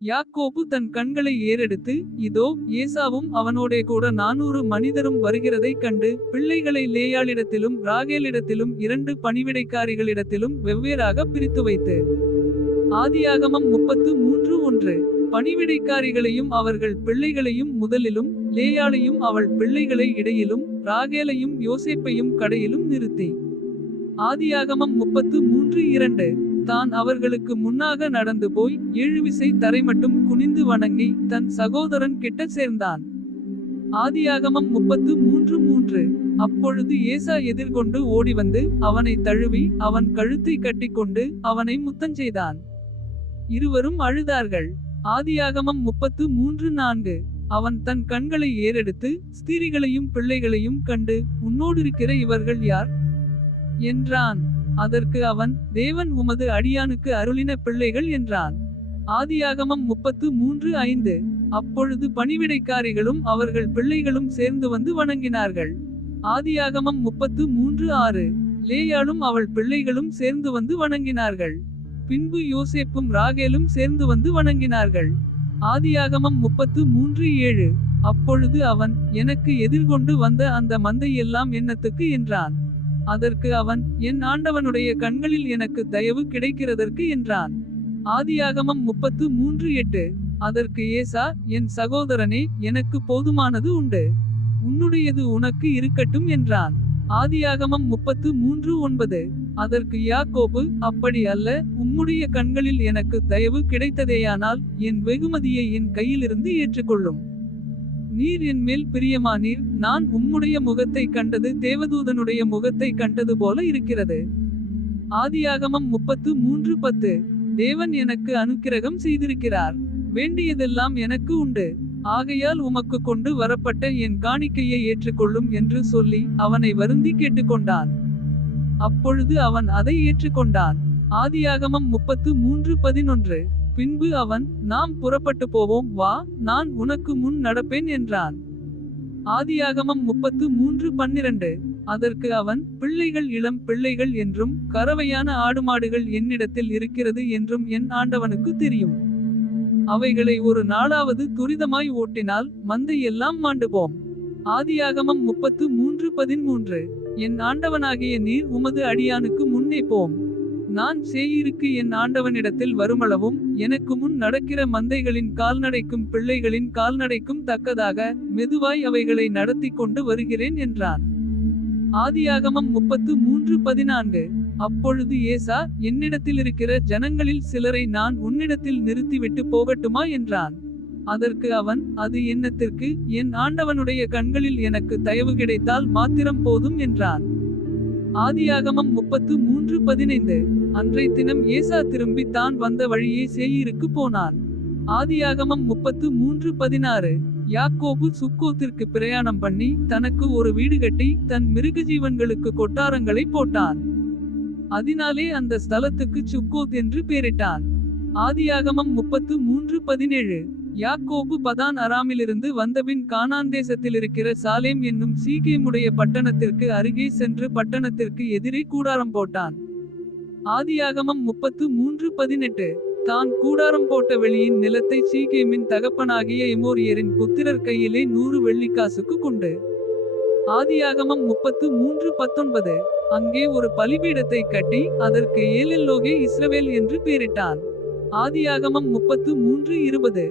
யாக்கோபு தன் கண்களை ஏறெடுத்து, இதோ ஏசாவும் அவனோடே கூட 400 மனிதரும் வருகிறதைக் கண்டு. பிள்ளைகளை லேயாளிடத்திலும் ராகேலிடத்திலும் 2 பணிவிடைக்காரிகளிடத்திலும் வெவ்வேறாக பிரித்து வைத்து. ஆதியாகமம் 33:1. பணிவிடைக்காரிகளையும் அவர்கள் பிள்ளைகளையும் முதலிலும், லேயாளையும் அவள் பிள்ளைகளை இடையிலும், ராகேலையும் யோசேப்பையும் கடையிலும் நிறுத்தி. ஆதியாகமம் 33:2. தான் அவர்களுக்கு முன்னாக நடந்து போய் 7 விசை தரைமட்டும் குனிந்து வணங்கி. தன் சகோதரன் கிட்ட சேர்ந்தான். ஆதியாகமம் 33:3. அப்பொழுது ஏசா எதிர்கொண்டு ஓடிவந்து அவனை தழுவி. அவன் கழுத்தை கட்டிக்கொண்டு அவனை முத்தஞ்செய்தான். இருவரும் அழுதார்கள். ஆதியாகமம் 33:4. அவன் தன் கண்களை ஏறெடுத்து ஸ்திரீகளையும் பிள்ளைகளையும் கண்டு, உன்னோடிருக்கிற இவர்கள் யார் என்றான். அதற்கு அவன், தேவன் உமது அடியானுக்கு அருளின பிள்ளைகள் என்றான். ஆதியாகமம் 33:5. அப்பொழுது பணிவிடைக்காரிகளும் அவர்கள் பிள்ளைகளும் சேர்ந்து வந்து வணங்கினார்கள். ஆதியாகமம் 33:6. லேயாளும் அவள் பிள்ளைகளும் சேர்ந்து வந்து வணங்கினார்கள். பின்பு யோசேப்பும் ராகேலும் சேர்ந்து வந்து வணங்கினார்கள். ஆதியாகமம் 33:7. அப்பொழுது அவன், எனக்கு எதிர்கொண்டு வந்த அந்த மந்தையெல்லாம் என்னத்துக்கு என்றான். அதற்கு அவன், என் ஆண்டவனுடைய கண்களில் எனக்கு தயவு கிடைக்கிறதற்கு என்றான். ஆதியாகமம் 33:8. அதற்கு ஏசா, என் சகோதரனே, எனக்கு போதுமானது உண்டு. உன்னுடையது உனக்கு இருக்கட்டும் என்றான். ஆதியாகமம் 33:9. அதற்கு யாக்கோபு, அப்படி அல்ல, உம்முடைய கண்களில் எனக்கு தயவு கிடைத்ததேயானால் என் வெகுமதியை என் கையிலிருந்து ஏற்றுக்கொள்ளும். நீர் என் மேல் பிரியமானீர். நான் உம்முடைய முகத்தை கண்டது தேவதூதனுடைய முகத்தை கண்டது போல இருக்கிறது. ஆதியாகமம் 33:10. தேவன் எனக்கு அனுக்கிரகம் செய்திருக்கிறார். வேண்டியதெல்லாம் எனக்கு உண்டு. ஆகையால் உமக்கு கொண்டு வரப்பட்ட என் காணிக்கையை ஏற்றுக்கொள்ளும் என்று சொல்லி அவனை வருந்தி கேட்டுக்கொண்டான். அப்பொழுது அவன் அதை ஏற்றுக்கொண்டான். ஆதியாகமம் 33:11. பின்பு அவன், நாம் புறப்பட்டு போவோம் வா, நான் உனக்கு முன் நடப்பேன் என்றான். ஆதியாகமம் 33:12. அதற்கு அவன், பிள்ளைகள் இளம் பிள்ளைகள் என்றும் கறவையான ஆடுமாடுகள் என்னிடத்தில் இருக்கிறது என்றும் என் ஆண்டவனுக்கு தெரியும். அவைகளை ஒரு நாளாவது துரிதமாய் ஓட்டினால் மந்தை எல்லாம் மாண்டுபோம். ஆதியாகமம் 33:13. என் ஆண்டவனாகிய நீர் உமது அடியானுக்கு முன்னே போம். நான் சேயீருக்கு என் ஆண்டவனிடத்தில் வருமளவும் எனக்கு முன் நடக்கிற மந்தைகளின் கால்நடைக்கும் பிள்ளைகளின் கால்நடைக்கும் தக்கதாக மெதுவாய் அவைகளை நடத்தி கொண்டு வருகிறேன் என்றான். ஆதியாகமம் 33:14. அப்பொழுது ஏசா, என்னிடத்திலிருக்கிற ஜனங்களில் சிலரை நான் உன்னிடத்தில் நிறுத்திவிட்டு போகட்டுமா என்றான். அதற்கு அவன், அது என்னத்திற்கு, என் ஆண்டவனுடைய கண்களில் எனக்கு தயவு கிடைத்தால் மாத்திரம் போதும் என்றான். ஆதியாகமம் 33:15. அன்றைய தினம் ஏசா திரும்பி தான் வந்த வழியே சேயீருக்கு போனான். ஆதியாகமம் 33:16. யாக்கோபு சுக்கோத்திற்கு பிரயாணம் பண்ணி தனக்கு ஒரு வீடு கட்டி தன் மிருகஜீவன்களுக்கு கொட்டாரங்களை போட்டான். அதனாலே அந்த ஸ்தலத்துக்கு சுக்கோத் என்று பெயரிட்டான். ஆதியாகமம் 33:17. யாக்கோபு பதான் அராமிலிருந்து வந்தபின் கானான் தேசத்திலிருக்கிற சாலேம் என்னும் சீகேமுடைய பட்டணத்திற்கு அருகே சென்று பட்டணத்திற்கு எதிரே கூடாரம் போட்டான். ஆதியாகமம் 33:18. தான் கூடாரம் போட்ட வெளியின் நிலத்தை சீகேமின் தகப்பனாகிய எமோரியரின் புத்திரர் கையிலே 100 வெள்ளிக்காசுக்கு கொண்டு. ஆதியாகமம் 33:19. அங்கே ஒரு பலிபீடத்தை கட்டி அதற்கு ஏலெல்லோகே இஸ்ரவேல் என்று பெயரிட்டான். ஆதியாகமம் 33:20.